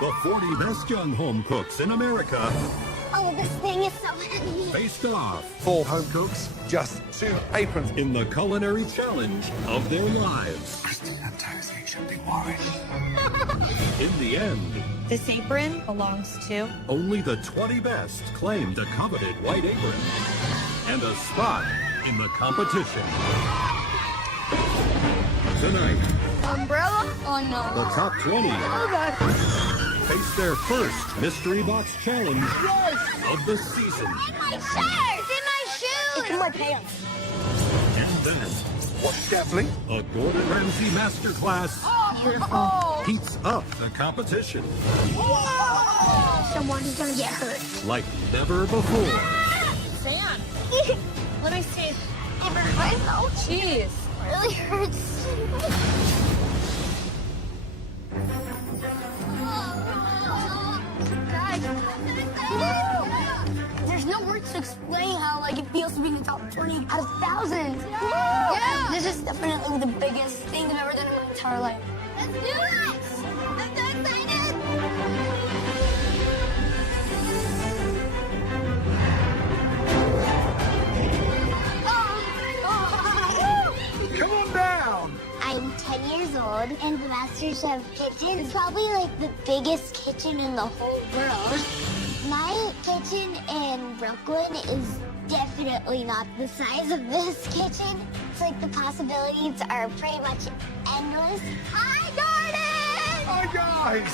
The 40 best young home cooks in America Oh, this thing is so heavy. faced off 4 home cooks, just 2 aprons. in the culinary challenge of their lives. Taxi, you shouldn't be worried. In the end, This apron belongs to... only the 20 best claimed a coveted white apron and a spot in the competition. Tonight, Umbrella? Oh, no. the top 20 Oh, God. face their first mystery box challenge of the season. My shirt! It's in my shoes! It's in my pants. And then, Watch carefully. a Gordon Ramsay masterclass Oh! heats up the competition Someone's gonna get hurt. like never before. Fan. Let me see. It hurts. Oh, Jeez. really hurts. There's no words to explain how it feels to be in the top 20 out of thousands. Yeah. This is definitely the biggest thing I've ever done in my entire life. Let's do it! I'm so excited! Come on down. I'm 10 years old, and the MasterChef kitchen is probably the biggest kitchen in the whole world. My kitchen in Brooklyn is definitely not the size of this kitchen. It's the possibilities are pretty much endless. Hi, Gordon! Hi, guys.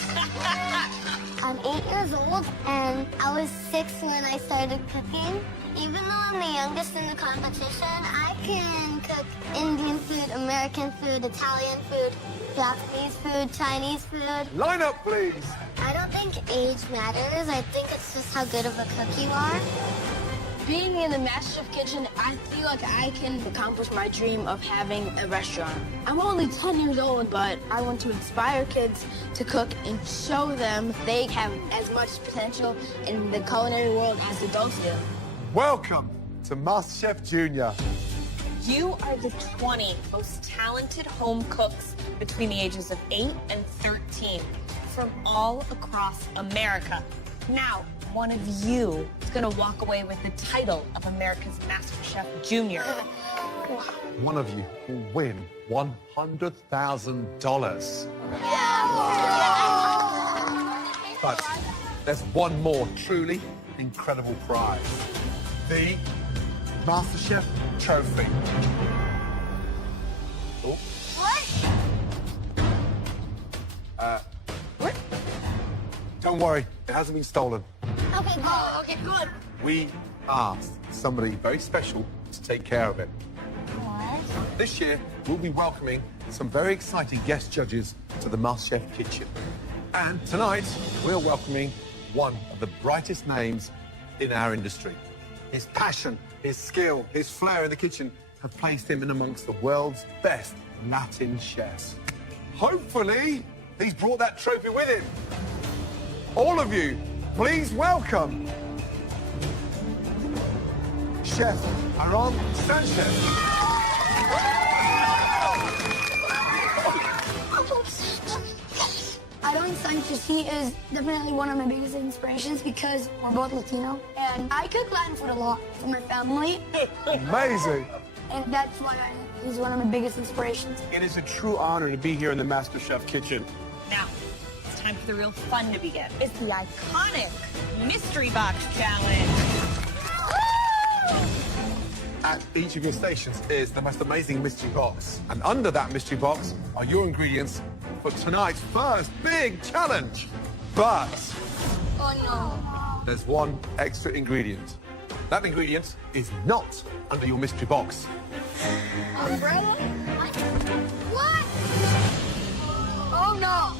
I'm 8 years old, and I was 6 when I started cooking. Even though I'm the youngest in the competition, I can cook Indian food, American food, Italian food, Japanese food, Chinese food. Line up, please. I don't think age matters. I think it's just how good of a cook you are. Being in the MasterChef kitchen, I feel like I can accomplish my dream of having a restaurant. I'm only 10 years old, but I want to inspire kids to cook and show them they have as much potential in the culinary world as adults do. Welcome to MasterChef Junior. You are the 20 most talented home cooks between the ages of 8 and 13 from all across America. Now, one of you is going to walk away with the title of America's MasterChef Junior. One of you will win $100,000. But there's one more truly incredible prize. The MasterChef Trophy. Oh. What? Don't worry, it hasn't been stolen. Okay, good. Okay, good. We asked somebody very special to take care of it. What? This year, we'll be welcoming some very exciting guest judges to the MasterChef kitchen. And tonight, we're welcoming one of the brightest names in our industry. His passion, his skill, his flair in the kitchen have placed him in amongst the world's best Latin chefs. Hopefully, he's brought that trophy with him. All of you, please welcome Chef Aaron Sanchez. Aaron Sanchez, he is definitely one of my biggest inspirations because we're both Latino. And I cook Latin food a lot for my family. Amazing. And that's why he's one of my biggest inspirations. It is a true honor to be here in the MasterChef kitchen. Now, it's time for the real fun to begin. It's the iconic Mystery Box Challenge. At each of your stations is the most amazing mystery box. And under that mystery box are your ingredients for tonight's first big challenge. But Oh, no. there's one extra ingredient. That ingredient is not under your mystery box. Umbrella? What? Oh, no.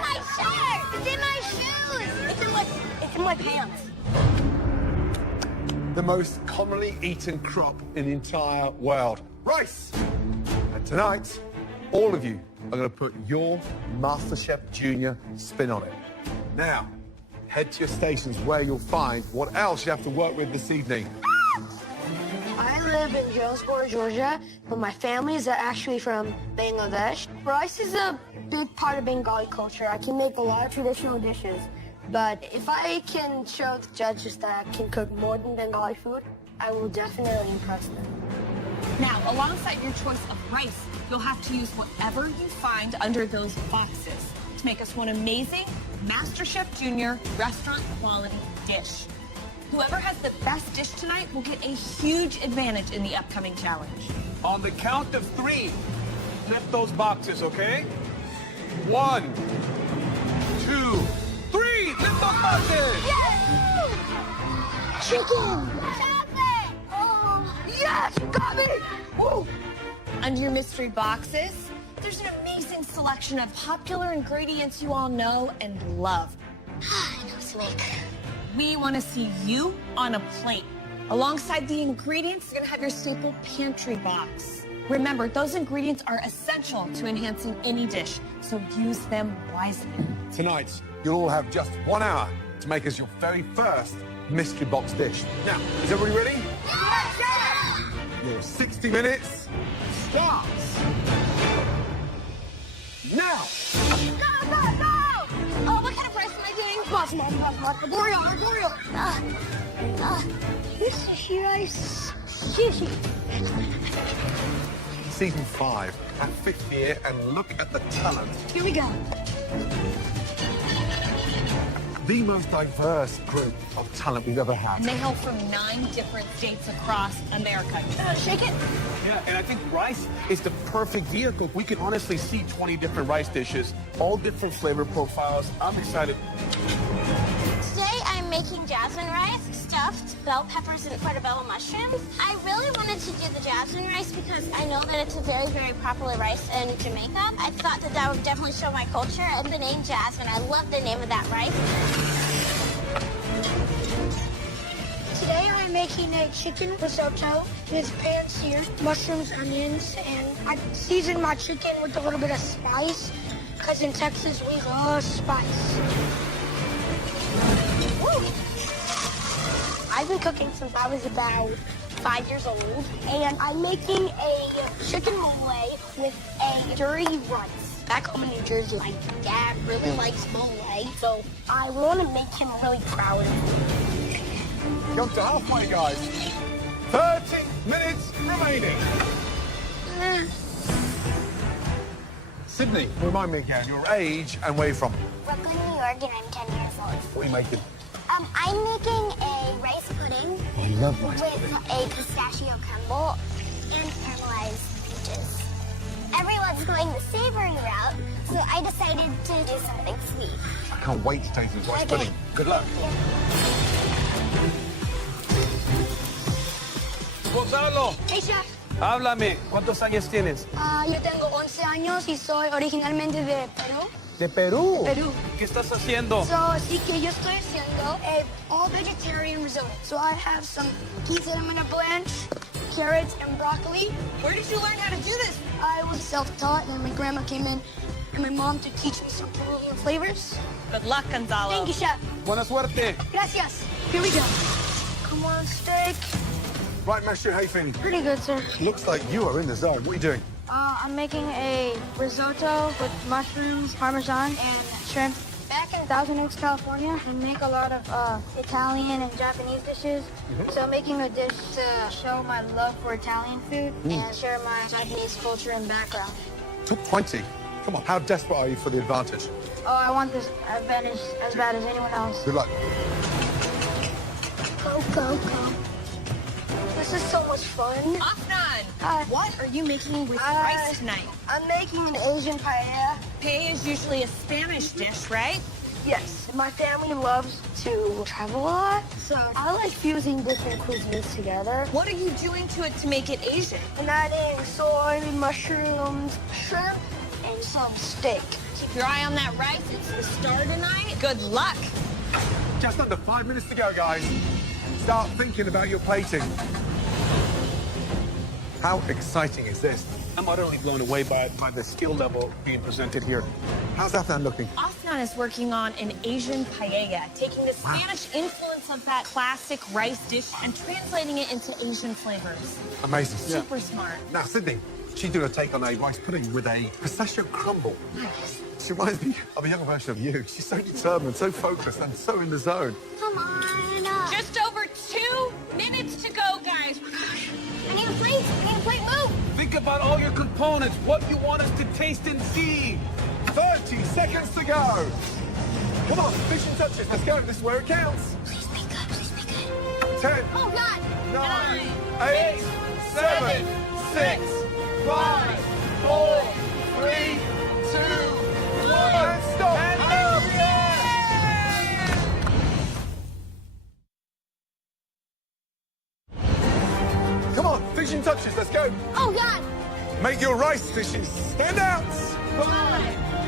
My shirt! the most commonly eaten crop in the entire world, rice. And tonight, all of you are going to put your MasterChef Junior spin on it. Now, head to your stations where you'll find what else you have to work with this evening. I live in Jonesboro, Georgia, but my family is actually from Bangladesh. Rice is a big part of Bengali culture. I can make a lot of traditional dishes, but if I can show the judges that I can cook more than Bengali food, I will definitely impress them. Now, alongside your choice of rice, you'll have to use whatever you find under those boxes to make us one amazing MasterChef Junior restaurant quality dish. Whoever has the best dish tonight will get a huge advantage in the upcoming challenge. On the count of 3, lift those boxes, okay? 1, 2, 3, lift those boxes! Chicken! Chocolate! Oh, Yes, got me! Woo! Under your mystery boxes, there's an amazing selection of popular ingredients you all know and love. I know what to make. We want to see you on a plate. Alongside the ingredients, you're going to have your staple pantry box. Remember, those ingredients are essential to enhancing any dish, so use them wisely. Tonight, you'll all have just 1 hour to make us your very first mystery box dish. Now, is everybody ready? Your 60 minutes starts now. No! Oh, what kind of rice am I doing? Arboreal. This sushi rice. Sushi. Season 5 at 5th year, and look at the talent. Here we go. The most diverse group of talent we've ever had. And they hail from 9 different states across America. Shake it. Yeah, and I think rice is the perfect vehicle. We can honestly see 20 different rice dishes, all different flavor profiles. I'm excited. Today I'm making jasmine rice, stuffed bell peppers and portobello mushrooms. I really wanted to do the jasmine rice because I know that it's a very, very popular rice in Jamaica. I thought that that would definitely show my culture, and the name jasmine, I love the name of that rice. Today I'm making a chicken risotto with pan-seared mushrooms, onions, and I seasoned my chicken with a little bit of spice because in Texas we love spice. Woo. I've been cooking since I was about 5 years old, and I'm making a chicken mole with a dirty rice. Back home in New Jersey, my dad really likes mole, so I want to make him really proud of me. Come to halfway, guys. 30 minutes remaining. Sydney, remind me again, your age and where you're from. Brooklyn, New York, and I'm 10 years old. What are you making? I'm making a rice pudding I love rice with a pistachio crumble and caramelized peaches. Everyone's going the savory route, so I decided to do something sweet. I can't wait to taste this rice Okay. pudding. Good luck. Gonzalo, Hey, chef. háblame. ¿Cuántos años tienes? Yo tengo 11 años y soy originalmente de Perú. De Perú. Perú. ¿Qué estás haciendo? So, así que yo estoy haciendo a all-vegetarian risotto. So I have some peas that I'm gonna blanch, carrots, and broccoli. Where did you learn how to do this? I was self-taught, and my grandma came in and my mom to teach me some Peruvian flavors. Good luck, Gonzalo. Thank you, chef. Buena suerte. Gracias. Here we go. Come on, steak. Right, Master, how you feeling? Pretty good, sir. Looks like you are in the zone. What are you doing? I'm making a risotto with mushrooms, parmesan, and shrimp. Back in Thousand Oaks, California, we make a lot of Italian and Japanese dishes. So I'm making a dish to show my love for Italian food and share my Japanese culture and background. Top 20. Come on, how desperate are you for the advantage? Oh, I want this advantage as bad as anyone else. Good luck. Go, go, go. This is so much fun. Afnan, Hi. what are you making with rice tonight? I'm making an Asian paella. Paella is usually a Spanish dish, right? Yes. My family loves to travel a lot, so I like fusing different cuisines together. What are you doing to it to make it Asian? I'm adding soy, mushrooms, shrimp, and some steak. Keep your eye on that rice. It's the star tonight. Good luck. Just under 5 minutes to go, guys. start thinking about your plating. How exciting is this? I'm utterly blown away by the skill level being presented here. How's Afnan looking? Afnan is working on an Asian paella, taking the Spanish influence of that classic rice dish and translating it into Asian flavors. Amazing. Super smart. Now, Sydney, she's doing a take on a rice pudding with a pistachio crumble. Nice. She reminds me of a younger version of you. She's so determined, so focused, and so in the zone. Come on. Just over 2 minutes to go, guys. I need a plate. I need a plate. Move. Think about all your components, what you want us to taste and see. 30 seconds to go. Come on, finishing touches. Let's go. This is where it counts. Please be good. Please be good. 10, Oh, God. 9, 8, 7, 6, 5, 4, 3, 2, 1. Stop. Come on, finishing touches. Let's go. Oh, God. Make your rice dishes stand out. 5,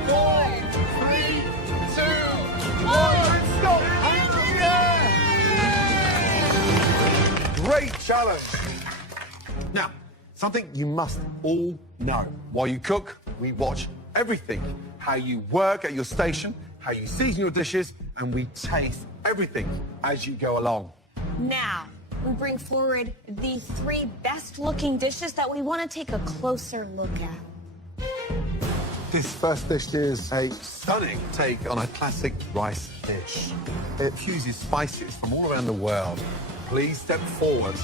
4, 3, 2, 1. Stop. Great challenge. Now, something you must all know. While you cook, we watch everything. How you work at your station, how you season your dishes, and we taste everything as you go along. Now, we bring forward the 3 best-looking dishes that we want to take a closer look at. This first dish is a stunning take on a classic rice dish. It fuses spices from all around the world. Please step forward.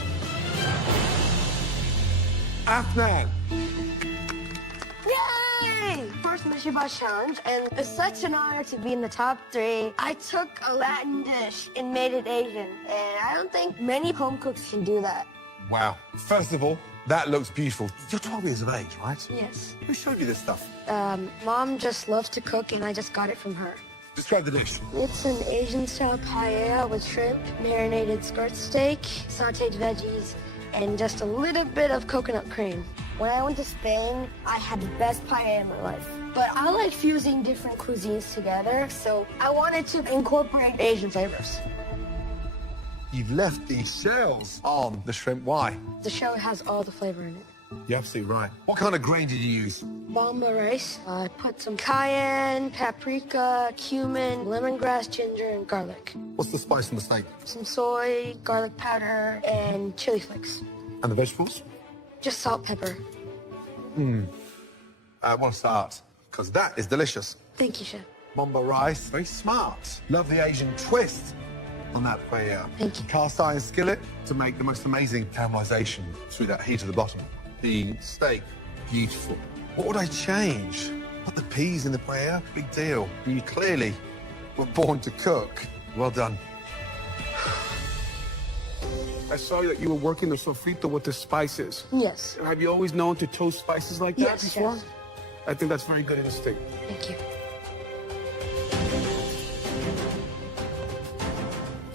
Afnan. Yay! First Mission Boss Challenge, and it's such an honor to be in the top 3. I took a Latin dish and made it Asian, and I don't think many home cooks can do that. Wow. First of all, that looks beautiful. You're 12 years of age, right? Yes. Who showed you this stuff? Mom just loves to cook, and I just got it from her. Describe the dish. It's an Asian-style paella with shrimp, marinated skirt steak, sautéed veggies, and just a little bit of coconut cream. When I went to Spain, I had the best paella in my life. But I like fusing different cuisines together, so I wanted to incorporate Asian flavors. You've left the shells on the shrimp. Why? The shell has all the flavor in it. You're absolutely right. What kind of grain did you use? Bomba rice. I put some cayenne, paprika, cumin, lemongrass, ginger, and garlic. What's the spice in the steak? Some soy, garlic powder, and chili flakes. And the vegetables? Just salt, pepper. I want to start, because that is delicious. Thank you, Chef. Bomba rice, very smart. Love the Asian twist on that paella. Thank you. Cast iron skillet to make the most amazing caramelization through that heat at the bottom. The steak, beautiful. What would I change? Put the peas in the paella, big deal. You clearly were born to cook. Well done. I saw that you were working the sofrito with the spices. Yes. Have you always known to toast spices like that Yes, before? Chef. I think that's very good instinct. Thank you.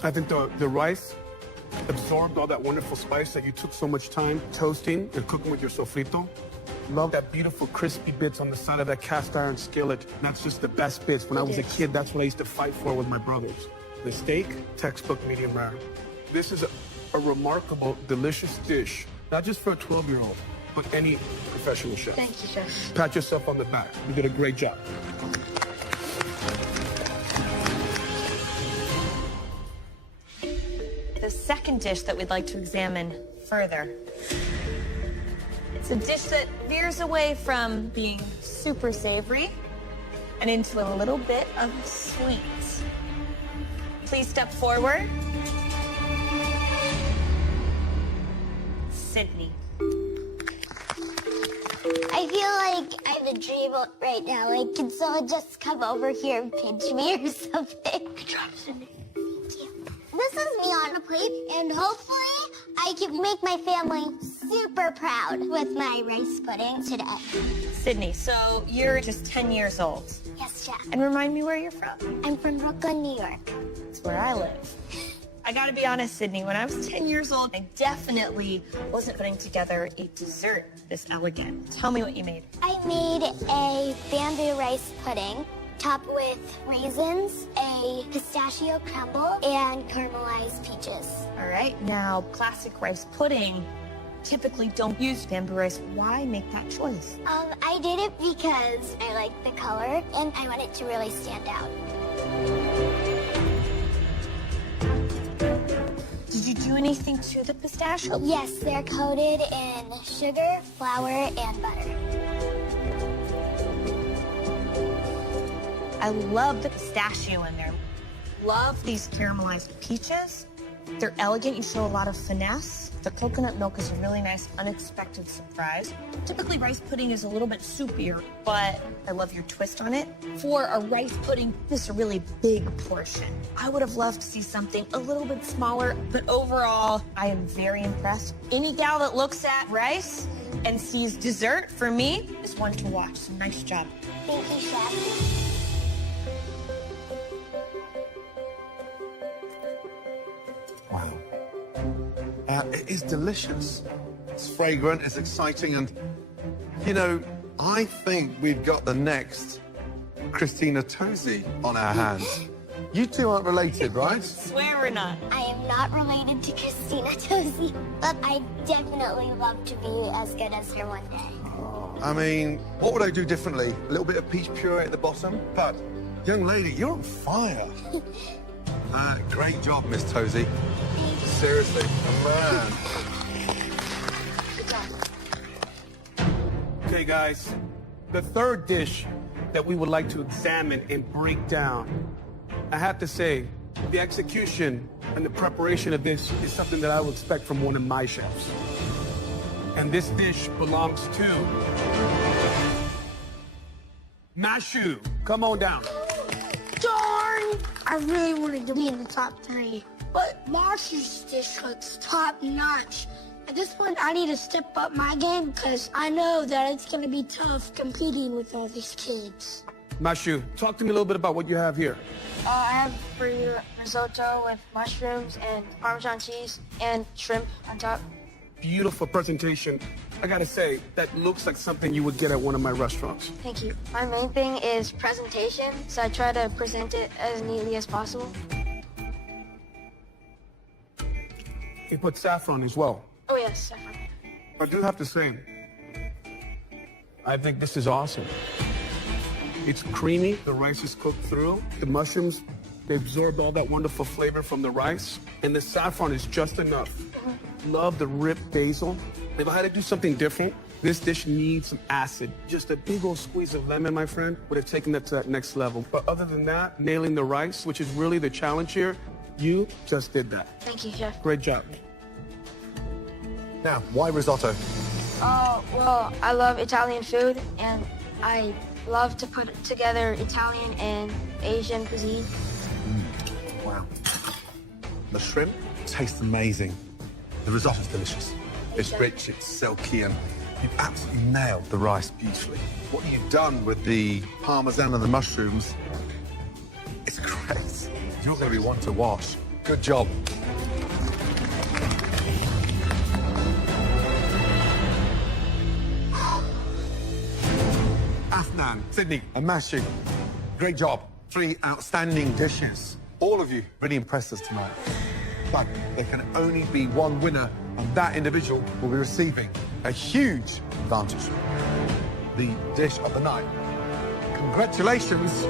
I think the rice absorbed all that wonderful spice that you took so much time toasting and cooking with your sofrito. Love that beautiful crispy bits on the side of that cast iron skillet. That's just the best bits. When I was a kid, that's what I used to fight for with my brothers. The steak, textbook medium rare. This is a remarkable, delicious dish, not just for a 12-year-old, but any professional chef. Thank you, Chef. Pat yourself on the back. You did a great job. The second dish that we'd like to examine further. It's a dish that veers away from being super savory and into a little bit of sweet. Please step forward. Sydney. I feel like I have a dream right now. Like, can someone just come over here and pinch me or something? Good job, Sydney. Thank you. This is me on a plate, and hopefully I can make my family super proud with my rice pudding today. Sydney, so you're just 10 years old. Yes, Chef. And remind me where you're from. I'm from Brooklyn, New York. That's where I live. I gotta be honest, Sydney, when I was 10 years old, I definitely wasn't putting together a dessert this elegant. Tell me what you made. I made a bamboo rice pudding topped with raisins, a pistachio crumble, and caramelized peaches. All right, now classic rice pudding typically don't use bamboo rice. Why make that choice? I did it because I like the color and I want it to really stand out. Did you do anything to the pistachio? Yes, they're coated in sugar, flour, and butter. I love the pistachio in there. Love these caramelized peaches. They're elegant. You show a lot of finesse. The coconut milk is a really nice, unexpected surprise. Typically, rice pudding is a little bit soupier, but I love your twist on it. For a rice pudding, this is a really big portion. I would have loved to see something a little bit smaller, but overall, I am very impressed. Any gal that looks at rice and sees dessert, for me, is one to watch. So nice job. Thank you, Chef. Wow. It is delicious. It's fragrant, it's exciting, and, you know, I think we've got the next Christina Tosi on our hands. You two aren't related, right? Swear we're not. I am not related to Christina Tosi, but I definitely love to be as good as her one day. I mean, what would I do differently? A little bit of peach puree at the bottom? But, young lady, you're on fire. Great job, Miss Tosi. Seriously, man. Okay, guys, the third dish that we would like to examine and break down. I have to say, the execution and the preparation of this is something that I would expect from one of my chefs. And this dish belongs to Mashu. Come on down. Darn! I really wanted to be in the top 3, but Marsh's dish looks top notch. At this point, I need to step up my game because I know that it's going to be tough competing with all these kids. Mashu, talk to me a little bit about what you have here. I have for you risotto with mushrooms and Parmesan cheese and shrimp on top. Beautiful presentation. I gotta say, that looks like something you would get at one of my restaurants. Thank you. My main thing is presentation, so I try to present it as neatly as possible. You put saffron as well. Oh yes, saffron. I do have to say, I think this is awesome. It's creamy, the rice is cooked through. The mushrooms, they absorbed all that wonderful flavor from the rice, and the saffron is just enough. Love the ripped basil. If I had to do something different, this dish needs some acid. Just a big old squeeze of lemon, my friend, would have taken that to that next level. But other than that, nailing the rice, which is really the challenge here, you just did that. Thank you, Chef. Great job. Now, why risotto? Oh, well, I love Italian food, and I love to put together Italian and Asian cuisine. Wow. The shrimp tastes amazing. The risotto's delicious. It's rich, it's silky, and you've absolutely nailed the rice beautifully. What you've done with the parmesan and the mushrooms, it's great. You're going to be one to watch. Good job. Afnan, Sydney, and Mashu, great job. 3 outstanding dishes. All of you really impressed us tonight. But there can only be one winner, and that individual will be receiving a huge advantage. The dish of the night. Congratulations.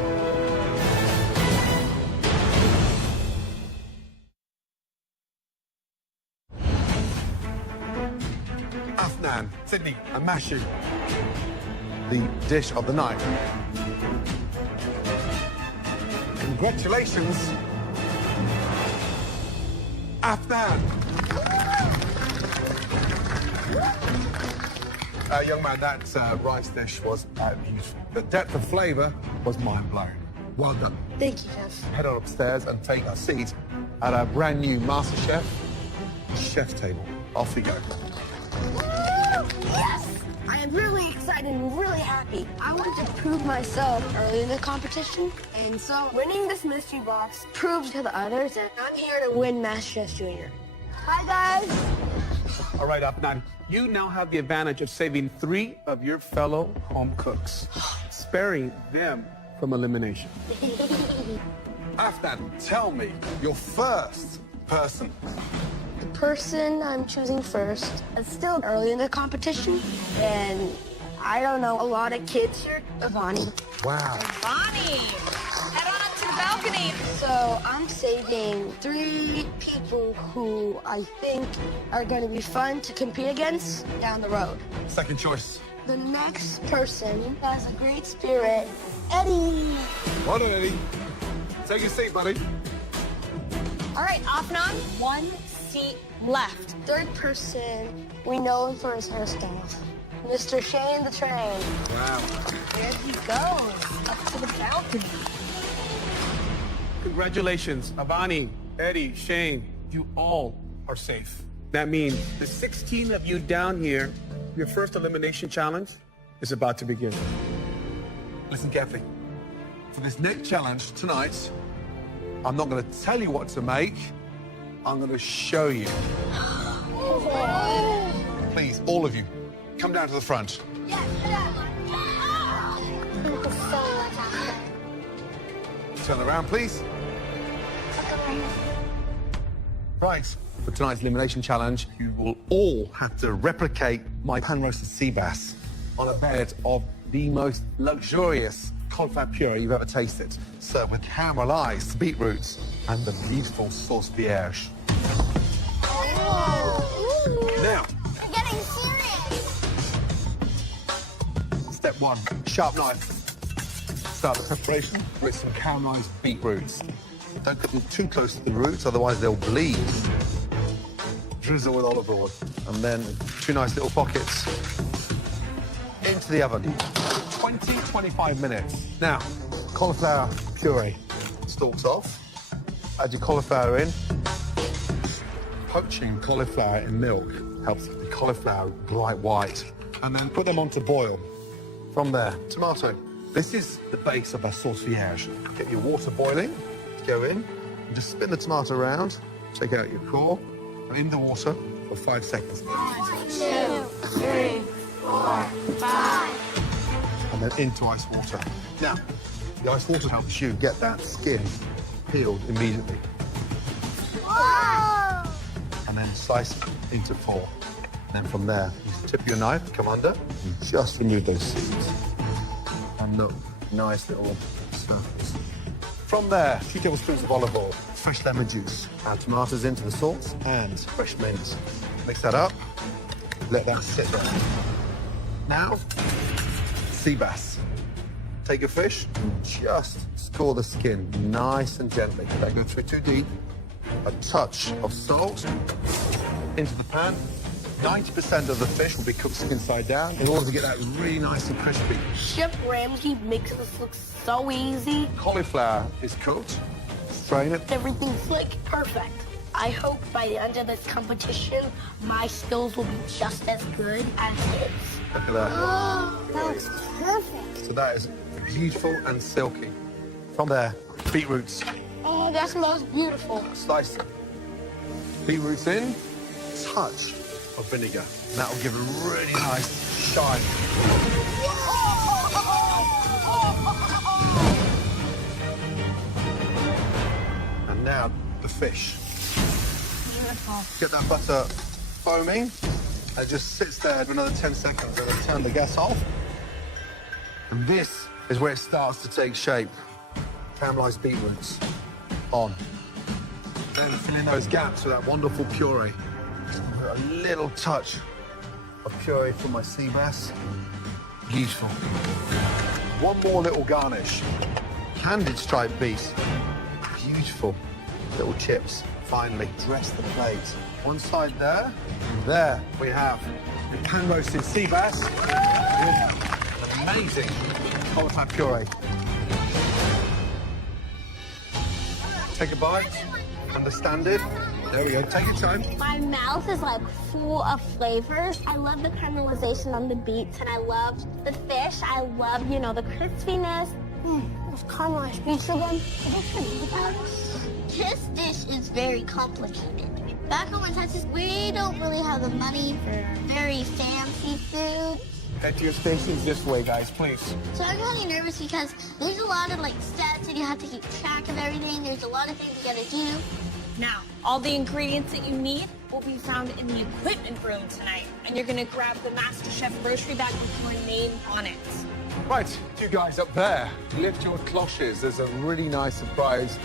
Afnan, Sydney, and Mashu. The dish of the night. Congratulations, Afnan. Young man, that rice dish was beautiful. The depth of flavor was mind-blowing. Well done. Thank you, Chef. Head on upstairs and take a seat at our brand new MasterChef chef table. Off we go. Yes! I am really excited and really happy. I wanted to prove myself early in the competition, and so winning this mystery box proves to the others that I'm here to win MasterChef Junior. Hi, guys. All right, Afnan, you now have the advantage of saving 3 of your fellow home cooks, sparing them from elimination. Afnan, tell me your first person. The person I'm choosing first is still early in the competition, and I don't know a lot of kids here. Ivani. Wow. Bonnie, head on up to the balcony. So I'm saving 3 people who I think are going to be fun to compete against down the road. Second choice. The next person has a great spirit, Eddie. Well done, Eddie. Take your seat, buddy. All right, Afnan, 1 seat left. Third person, we know him for his hairstyle. Mr. Shane the Train. Wow. There he goes, up to the balcony. Congratulations, Ivani, Eddie, Shane. You all are safe. That means the 16 of you down here, your first elimination challenge is about to begin. Listen carefully. For this next challenge tonight, I'm not going to tell you what to make. I'm going to show you. Please, all of you, come down to the front. Turn around, please. Right, for tonight's elimination challenge, you will all have to replicate my pan-roasted sea bass on a bed of the most luxurious cauliflower puree you've ever tasted, served with caramelized beetroots and the beautiful sauce vierge. Now, You're getting serious. step 1, sharp knife. Start the preparation with some caramelized beetroots. Don't get them too close to the roots, otherwise they'll bleed. Drizzle with olive oil, and then 2 nice little pockets into the oven. 20-25 minutes. Now, cauliflower puree. Stalks off. Add your cauliflower in. Poaching cauliflower in milk helps the cauliflower bright white. And then put them on to boil. From there, tomato. This is the base of our sauce vierge. Get your water boiling, go in, and just spin the tomato around, take out your core, and in the water for 5 seconds. 1, 2, 3, 4, 5. And then into ice water. Now, the ice water helps you get that skin peeled immediately. Whoa! And then slice it into 4. And then from there, use the tip of your knife, come under, and just remove those seeds. And look, nice little circles. From there, 2 tablespoons of olive oil, fresh lemon juice, add tomatoes into the sauce, and fresh mint. Mix that up, let that sit there. Now, sea bass. Take your fish and just score the skin nice and gently. Don't go through too deep. A touch of salt into the pan. 90% of the fish will be cooked skin side down in order to get that really nice and crispy. Chef Ramsay makes this look so easy. Cauliflower is cooked. Strain it. Everything's like perfect. I hope by the end of this competition, my skills will be just as good as his. Look at that. Oh, that looks perfect. So that is beautiful and silky. From there, beetroots. Oh, that smells beautiful. Slice them. Beetroots in. Touch of vinegar. And that will give a really nice shine. And now the fish. Beautiful. Get that butter foaming. It just sits there for another 10 seconds and then turn the gas off. And this is where it starts to take shape. Caramelized beetroots on. Then fill in those gaps with that wonderful puree. A little touch of puree from my sea bass. Beautiful. One more little garnish. Candied striped beef. Beautiful. Little chips. Finally, dress the plate. One side there. There we have the pan-roasted sea bass with an amazing cauliflower puree. Take a bite. Understand it. There we go. Take your time. My mouth is like full of flavors. I love the caramelization on the beets, and I love the fish. I love, you know, the crispiness. Those caramelized beets again. This dish is very complicated. Back home in Texas, we don't really have the money for very fancy food. Head to your stations this way, guys, please. So I'm kind of nervous because there's a lot of like steps and you have to keep track of everything. There's a lot of things you gotta do. Now, all the ingredients that you need will be found in the equipment room tonight. And you're gonna grab the MasterChef grocery bag with your name on it. Right, you guys up there, lift your cloches. There's a really nice surprise.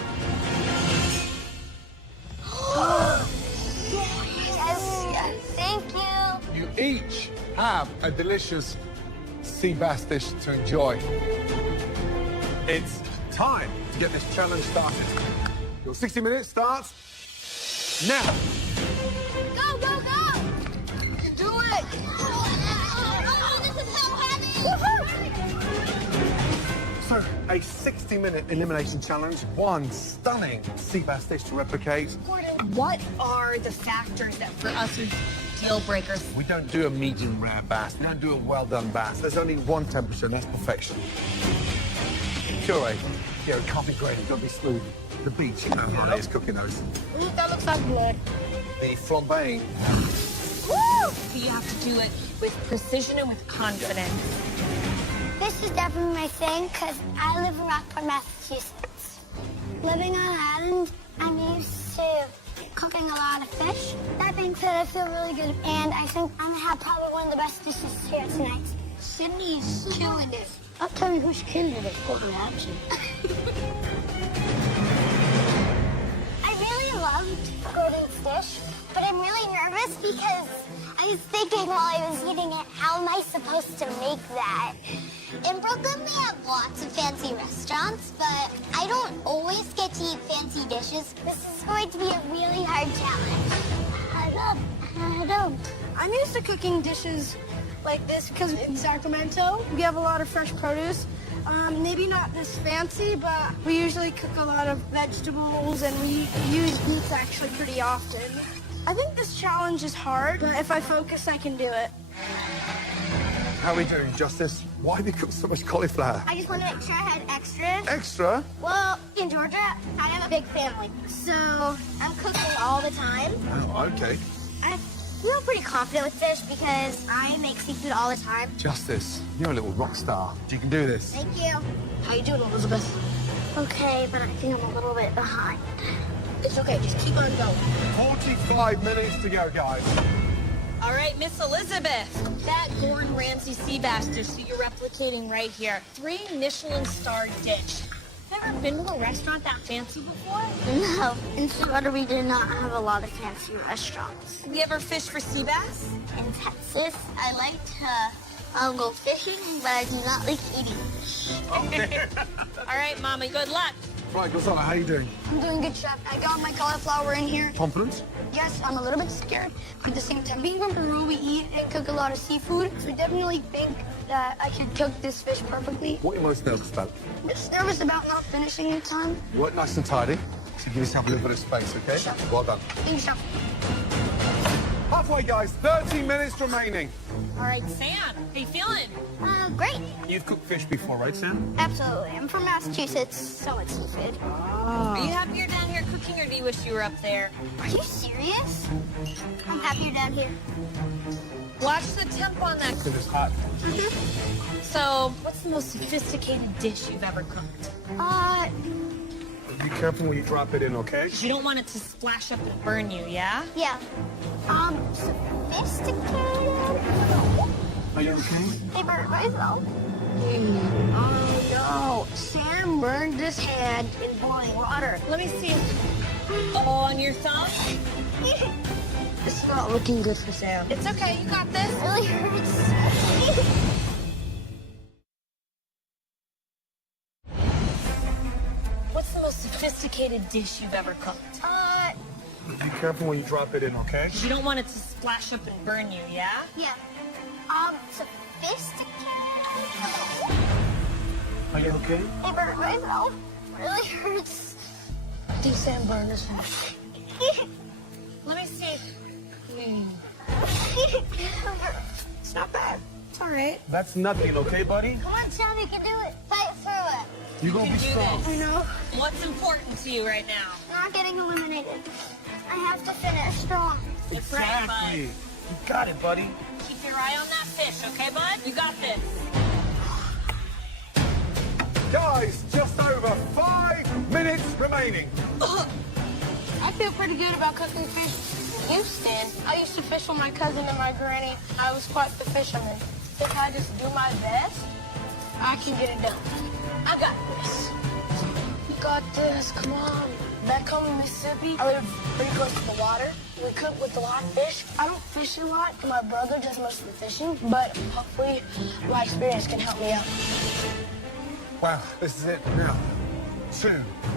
Yes, thank you. You each have a delicious sea bass dish to enjoy. It's time to get this challenge started. Your 60 minutes starts now. Go, go, go! Do it! Oh, this is so heavy! So, a 60-minute elimination challenge. One stunning sea bass dish to replicate. What are the factors that for us are deal breakers? We don't do a medium rare bass. We don't do a well-done bass. There's only one temperature, and that's perfection. Puree. Yeah, it can't be grainy, it's got to be smooth. The beach, you know how it is cooking those. Ooh, that looks like blood. The flambe. Woo! You have to do it with precision and with confidence. This is definitely my thing because I live in Rockport, Massachusetts. Living on an island, I'm used to cooking a lot of fish. That being said, I feel really good, and I think I'm gonna have probably one of the best dishes here tonight. Sydney's killing it. I'll tell you who's killing it for reaction. I really loved Gordon's dish, but I'm really nervous because I was thinking while I was eating it, how am I supposed to make that? In Brooklyn, we have lots of fancy restaurants, but I don't always get to eat fancy dishes. This is going to be a really hard challenge. I don't. I'm used to cooking dishes like this because in Sacramento, we have a lot of fresh produce. Maybe not this fancy, but we usually cook a lot of vegetables and we use meats actually pretty often. I think this challenge is hard, but if I focus, I can do it. How are we doing, Justice? Why have you cooked so much cauliflower? I just want to make sure I had extra. Extra? Well, in Georgia, I have a big family, so I'm cooking all the time. Oh, okay. I feel pretty confident with fish because I make seafood all the time. Justice, you're a little rock star. You can do this. Thank you. How you doing, Elizabeth? Okay, but I think I'm a little bit behind. It's okay, just keep on going. 45 minutes to go, guys. All right, Miss Elizabeth, that Gordon Ramsay sea bass dish that you're replicating right here, 3 Michelin-star dish. Have you ever been to a restaurant that fancy before? No, in Florida we do not have a lot of fancy restaurants. Have you ever fished for sea bass? In Texas, I like to go fishing, but I do not like eating fish. All right, Mama, good luck. Right, Gonzalo, how you doing? I'm doing good, Chef. I got my cauliflower in here. Confident? Yes, I'm a little bit scared. At the same time, being from Peru, we eat and cook a lot of seafood. So I definitely think that I can cook this fish perfectly. What are you most nervous about? Just nervous about not finishing in time. Work nice and tidy. So give yourself a little bit of space, okay? Sure. Well done. Thanks, Chef. Halfway, guys. 30 minutes remaining. All right, Sam, how you feeling? Great. You've cooked fish before, right, Sam? Absolutely. I'm from Massachusetts, so it's seafood. Are you happy you're down here cooking, or do you wish you were up there? Are you serious? I'm happy you're down here. Watch the temp on that. Because it's hot. So, what's the most sophisticated dish you've ever cooked? Be careful when you drop it in, okay? You don't want it to splash up and burn you, yeah? Yeah. Sophisticated? Are you okay? I burned myself. Oh, no. Sam burned his hand in boiling water. Let me see. On your thumb? It's not looking good for Sam. It's okay, you got this. It really hurts. What's the most sophisticated dish you've ever cooked? Be careful when you drop it in, okay? You don't want it to splash up and burn you, yeah? Yeah. Sophisticated? Are you okay? I burned myself. It really hurts. I think Sam burned his hand. Let me see. It's not bad. It's all right. That's nothing, okay, buddy? Come on, Sam, you can do it. Fight through it. You're gonna be do strong. this. I know. What's important to you right now? Not getting eliminated. I have to finish strong. It's right, bud. You got it, buddy. Keep your eye on that fish, okay, bud? You got this. Guys, just over 5 minutes remaining. I feel pretty good about cooking fish in Houston. I used to fish with my cousin and my granny. I was quite the fisherman. If I just do my best, I can get it done. I got this. You got this, come on. Back home in Mississippi, I live pretty close to the water. We cook with a lot of fish. I don't fish a lot, and my brother does most of the fishing, but hopefully my experience can help me out. Wow, this is it now. 2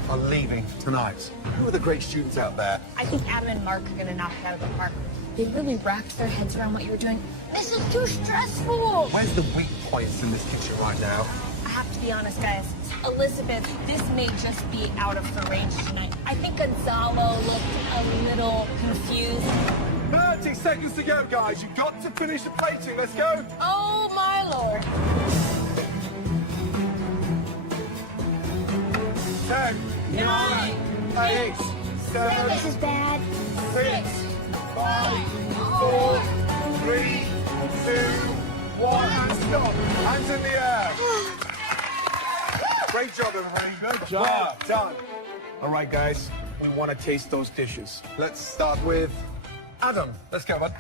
are leaving tonight. Who are the great students out there? I think Adam and Mark are gonna knock it out of the park. They really wrapped their heads around what you were doing. This is too stressful. Where's the weak points in this kitchen right now? I have to be honest, guys. Elizabeth, this may just be out of her range tonight. I think Gonzalo looked a little confused. 30 seconds to go, guys. You've got to finish the plating. Let's go. Oh, my Lord. 10, 9, 8, 7, This is bad. 6, 5, 4, 3, 2, 1, and stop. Hands in the air. Great job, everybody. Good job. Well done. All right, guys, we want to taste those dishes. Let's start with Adam. Let's go, bud.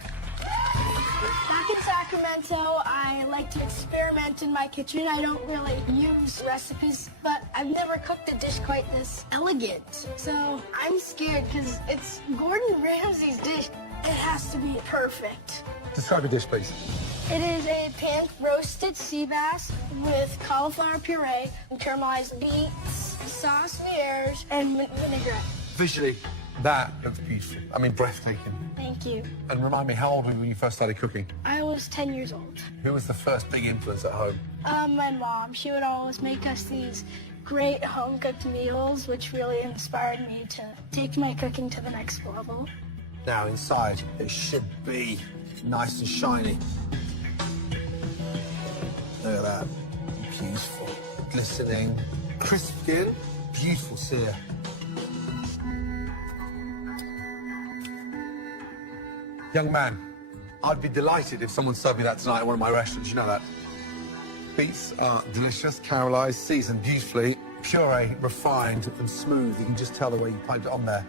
Back in Sacramento, I like to experiment in my kitchen. I don't really use recipes, but I've never cooked a dish quite this elegant. So I'm scared because it's Gordon Ramsay's dish. It has to be perfect. Describe your dish, please. It is a pan-roasted sea bass with cauliflower puree, caramelized beets, sauce vierge, and vinaigrette. Visually, that looks beautiful. I mean, breathtaking. Thank you. And remind me, how old were you when you first started cooking? I was 10 years old. Who was the first big influence at home? My mom, she would always make us these great home-cooked meals, which really inspired me to take my cooking to the next level. Now, inside, it should be nice and shiny. Look at that. Beautiful. Glistening. Crisp skin. Beautiful sear. Young man, I'd be delighted if someone served me that tonight at one of my restaurants. You know that. Beets are delicious, caramelized, seasoned beautifully, puree, refined and smooth. You can just tell the way you piped it on there.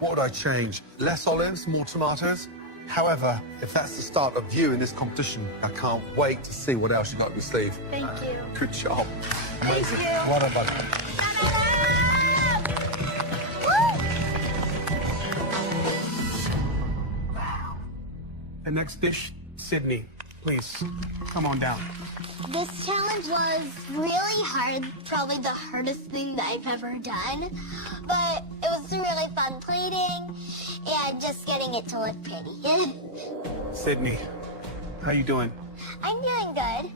What would I change? Less olives, more tomatoes? However, if that's the start of you in this competition, I can't wait to see what else you got up your sleeve. Thank you. Good job. Thank you. Well done, bud. The next dish, Sydney, please, come on down. This challenge was really hard, probably the hardest thing that I've ever done. But it was really fun plating and just getting it to look pretty. Sydney, how you doing? I'm doing good.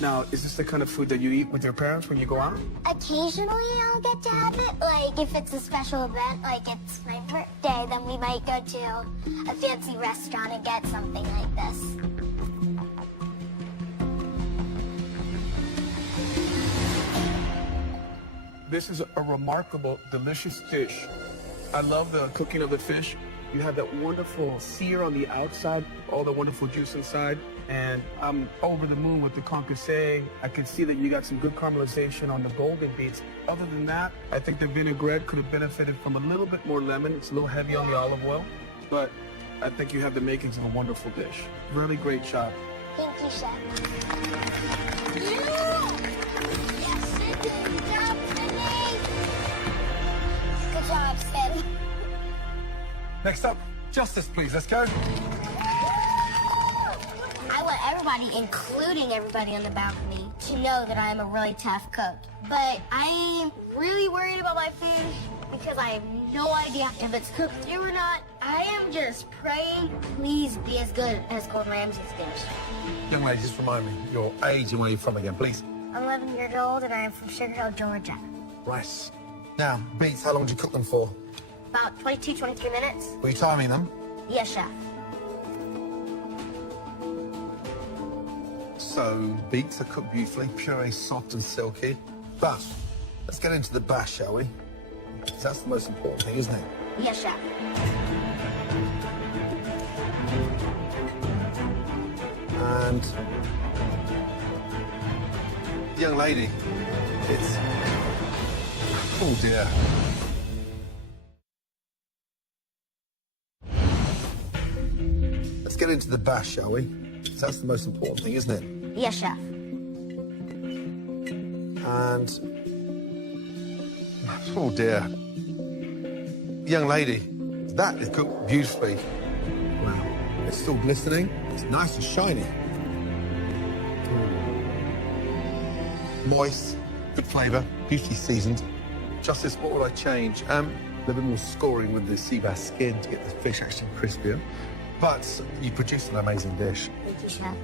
Now, is this the kind of food that you eat with your parents when you go out? Occasionally I'll get to have it, like if it's a special event, like it's my birthday, then we might go to a fancy restaurant and get something like this. This is a remarkable, delicious dish. I love the cooking of the fish. You have that wonderful sear on the outside, all the wonderful juice inside. And I'm over the moon with the concasse. I can see that you got some good caramelization on the golden beets. Other than that, I think the vinaigrette could have benefited from a little bit more lemon. It's a little heavy on the olive oil, but I think you have the makings of a wonderful dish. Really great job. Thank you, Chef. Yes, Sydney. Good job, Sydney. Good job, Sid. Next up, Justice, please. Let's go. I want everybody, including everybody on the balcony, to know that I'm a really tough cook. But I'm really worried about my food because I have no idea if it's cooked through or not. I am just praying, please be as good as Gordon Ramsay's dish. Young lady, just remind me your age and where you're from again, please. I'm 11 years old and I'm from Sugar Hill, Georgia. Right. Now, beets, how long do you cook them for? About 22, 23 minutes. Were you timing them? Yes, Chef. So, beets are cooked beautifully, puree soft and silky. But, let's get into the bash, shall we? That's the most important thing, isn't it? Yes, Chef. And young lady, it's, oh dear. Let's get into the bash, shall we? 'Cause that's the most important thing, isn't it? Yes, chef. And, oh dear. Young lady, that is cooked beautifully. Wow. It's still glistening. It's nice and shiny. Moist, good flavour, beautifully seasoned. Justice, what would I change? A little bit more scoring with the sea bass skin to get the fish actually crispier. But you produced an amazing dish. Thank you, chef.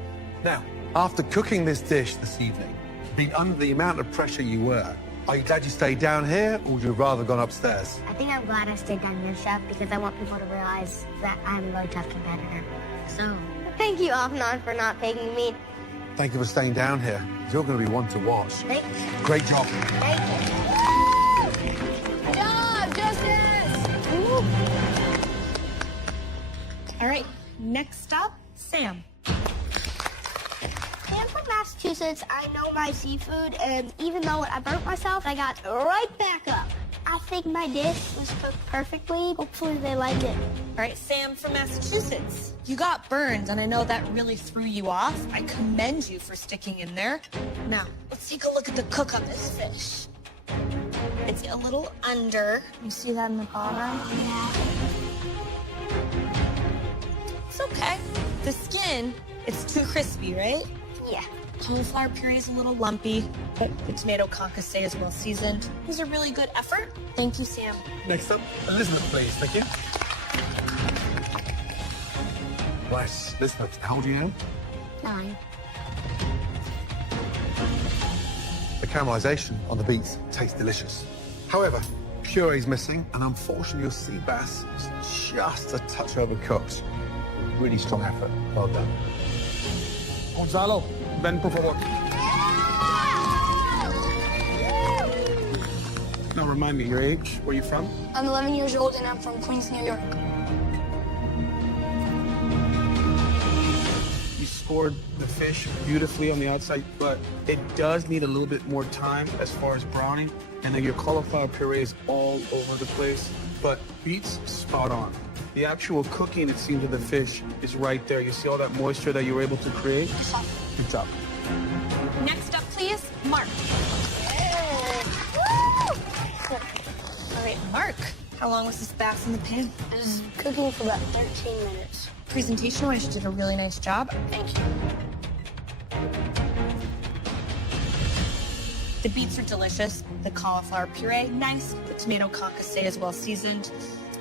Now, after cooking this dish this evening, being under the amount of pressure you were, are you glad you stayed down here, or would you have rather gone upstairs? I think I'm glad I stayed down here, chef, because I want people to realize that I'm a really tough competitor. So, thank you, Afnan, for not taking me. Thank you for staying down here. You're going to be one to watch. Thank you. Great job. Thank you. Good job, Justice! All right, next up, Sam. I'm from Massachusetts. I know my seafood, and even though I burnt myself, I got right back up. I think my dish was cooked perfectly. Hopefully they liked it. All right, Sam from Massachusetts. You got burned, and I know that really threw you off. I commend you for sticking in there. Now, let's take a look at the cook of this fish. It's a little under. You see that in the bottom? It's okay. The skin, it's too crispy, right? Yeah. Cauliflower puree is a little lumpy, but the tomato concasse is well seasoned. It was a really good effort. Thank you, Sam. Next up, Elizabeth, please. Thank you. Right, Elizabeth, how old are you now? 9. The caramelization on the beets tastes delicious. However, puree's missing, and unfortunately your sea bass is just a touch overcooked. Really strong effort. Well done. Gonzalo, ven por favor. Now remind me, your age, where you from? I'm 11 years old and I'm from Queens, New York. You scored the fish beautifully on the outside, but it does need a little bit more time as far as browning. And then your cauliflower puree is all over the place, but beets spot on. The actual cooking, it seems, of the fish is right there. You see all that moisture that you were able to create? Good job. Next up, please, Mark. All right, Mark. How long was this bass in the pan? It was cooking for about 13 minutes. Presentation-wise, you did a really nice job. Thank you. The beets are delicious. The cauliflower puree, nice. The tomato concasse is well seasoned.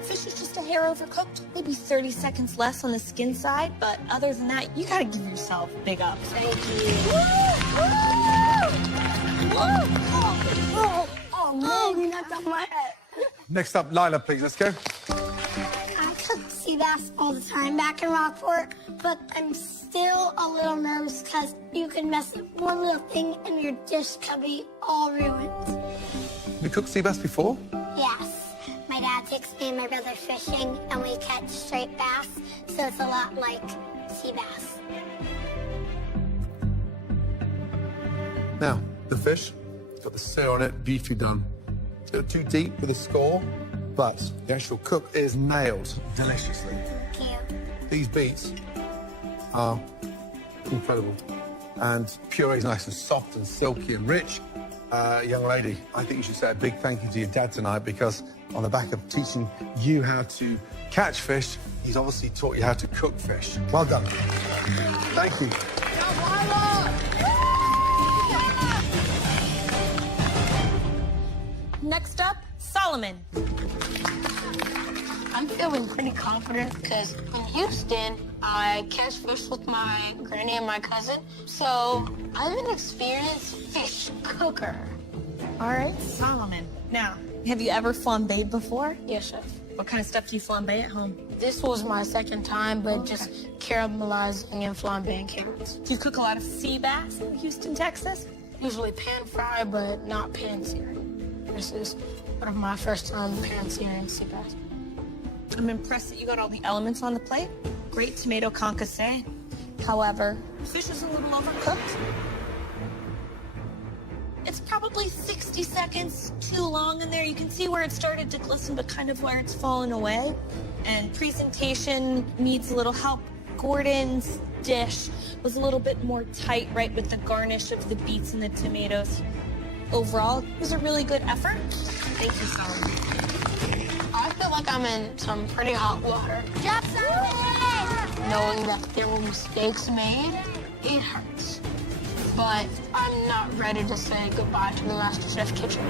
Fish is just a hair overcooked, maybe 30 seconds less on the skin side, but other than that, you gotta give yourself big ups. Thank you. Oh, man, you knocked off my head. Next up, Lila, please. Let's go. I cook sea bass all the time back in Rockport, but I'm still a little nervous because you can mess up one little thing and your dish could be all ruined. You cooked sea bass before? Yes. My dad takes me and my brother fishing, and we catch straight bass, so it's a lot like sea bass. Now, the fish, it's got the sear on it, beautifully done. It's got too deep with the score, but the actual cook is nailed deliciously. Thank you. These beets are incredible. And puree is nice and soft and silky and rich. Young lady, I think you should say a big thank you to your dad tonight, because on the back of teaching you how to catch fish, he's obviously taught you how to cook fish. Well done. Thank you. Next up, Solomon. I'm feeling pretty confident because in Houston, I catch fish with my granny and my cousin. So I'm an experienced fish cooker. All right, Solomon. Now, have you ever flambéed before? Yes, chef. What kind of stuff do you flambe at home? This was my second time, but just caramelizing and flambeing carrots. Do you cook a lot of sea bass in Houston, Texas? Usually pan fry, but not pan searing. This is one of my first time pan searing sea bass. I'm impressed that you got all the elements on the plate. Great tomato concasse. However, fish is a little overcooked. It's probably 60 seconds too long in there. You can see where it started to glisten, but kind of where it's fallen away. And presentation needs a little help. Gordon's dish was a little bit more tight, right, with the garnish of the beets and the tomatoes. Overall, it was a really good effort. Thank you, Solomon. I feel like I'm in some pretty hot water. Job, Solomon! Knowing that there were mistakes made, it hurts. But I'm not ready to say goodbye to the MasterChef kitchen.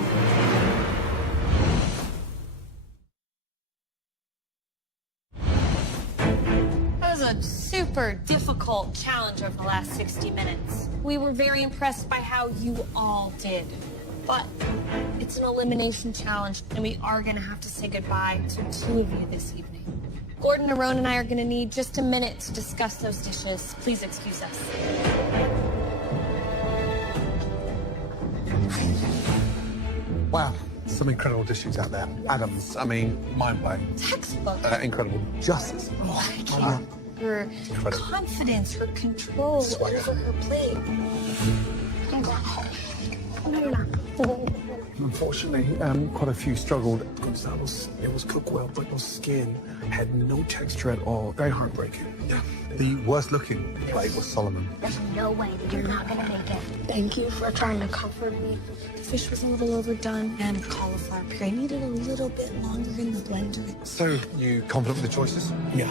It was a super difficult challenge over the last 60 minutes. We were very impressed by how you all did. But it's an elimination challenge, and we are going to have to say goodbye to 2 of you this evening. Gordon, Aaron, and I are going to need just a minute to discuss those dishes. Please excuse us. Wow, some incredible dishes out there. Adams, I mean, mind-blowing. Textbook. Incredible. Justice. Her Incredible. confidence, her control over her plate. I'm going home. No, you're not. Unfortunately, quite a few struggled. Gonzalo's, it was cooked well, but your skin had no texture at all. Very heartbreaking. Yeah. The worst looking plate was Solomon. There's no way that you're not gonna make it. Thank you for trying to comfort me. The fish was a little overdone, and the cauliflower puree needed a little bit longer in the blender. So, you confident with the choices? Yeah.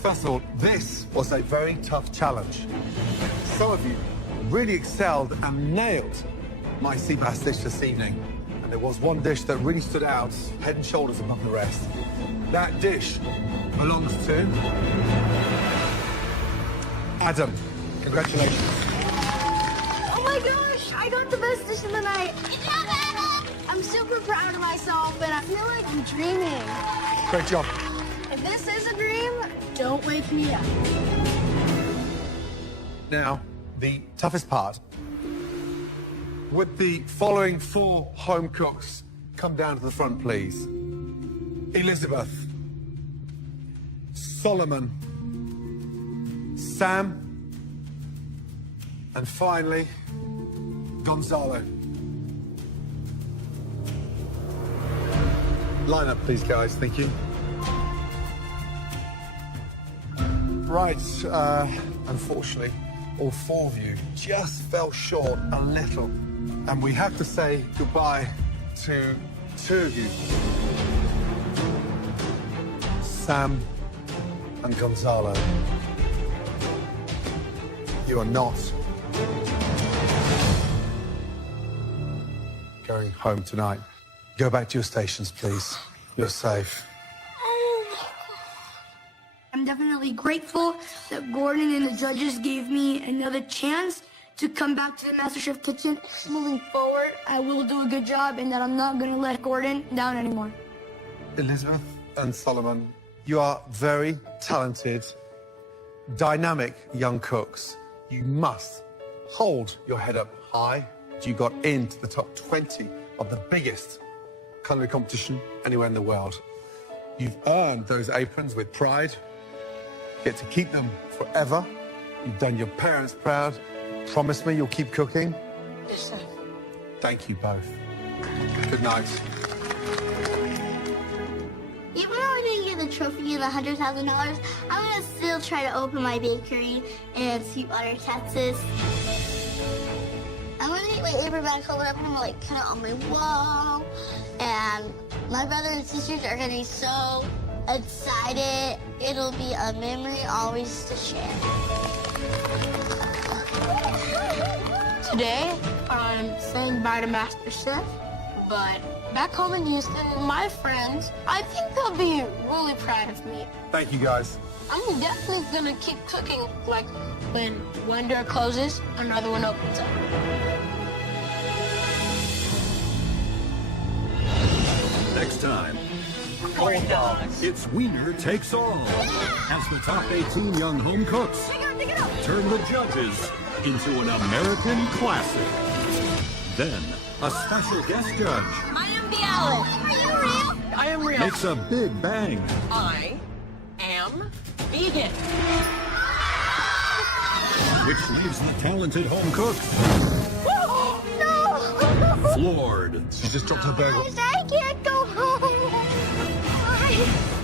First of all, this was a very tough challenge. Some of you really excelled and nailed my sea bass dish this evening. And there was one dish that really stood out, head and shoulders above the rest. That dish belongs to Adam. Congratulations. Oh my gosh, I got the best dish of the night. Good job, Adam! I'm super proud of myself, and I feel like I'm dreaming. Great job. If this is a dream, don't wake me up. Now, the toughest part. Would the following 4 home cooks come down to the front, please? Elizabeth, Solomon, Sam, and finally, Gonzalo. Line up, please, guys. Thank you. Right, unfortunately, all 4 of you just fell short a little. And we have to say goodbye to 2 of you. Sam and Gonzalo. You are not going home tonight. Go back to your stations, please. You're safe. I'm definitely grateful that Gordon and the judges gave me another chance to come back to the MasterChef kitchen. Moving forward, I will do a good job, and that I'm not going to let Gordon down anymore. Elizabeth and Solomon, you are very talented, dynamic young cooks. You must hold your head up high. You got into the top 20 of the biggest culinary competition anywhere in the world. You've earned those aprons with pride. Get to keep them forever. You've done your parents proud. Promise me you'll keep cooking. Yes, sir. Thank you both. Good night. Even though I didn't get the trophy and the $100,000, I'm gonna still try to open my bakery in Sweetwater, Texas. I'm gonna get my apron back over. I'm gonna like put it on my wall, and my brother and sisters are gonna be so excited. It'll be a memory always to share. Today, I'm saying bye to MasterChef, but back home in Houston, my friends, I think they'll be really proud of me. Thank you, guys. I'm definitely gonna keep cooking. Like, when one door closes, another one opens up. Next time, it's winner takes all. As the top 18 young home cooks turn the judges into an American classic. Then, a special guest judge I am the Alice. I am real. makes a big bang. I am vegan. Which leaves the talented home cook No! floored. She just dropped her bagel. I can't go home. Why?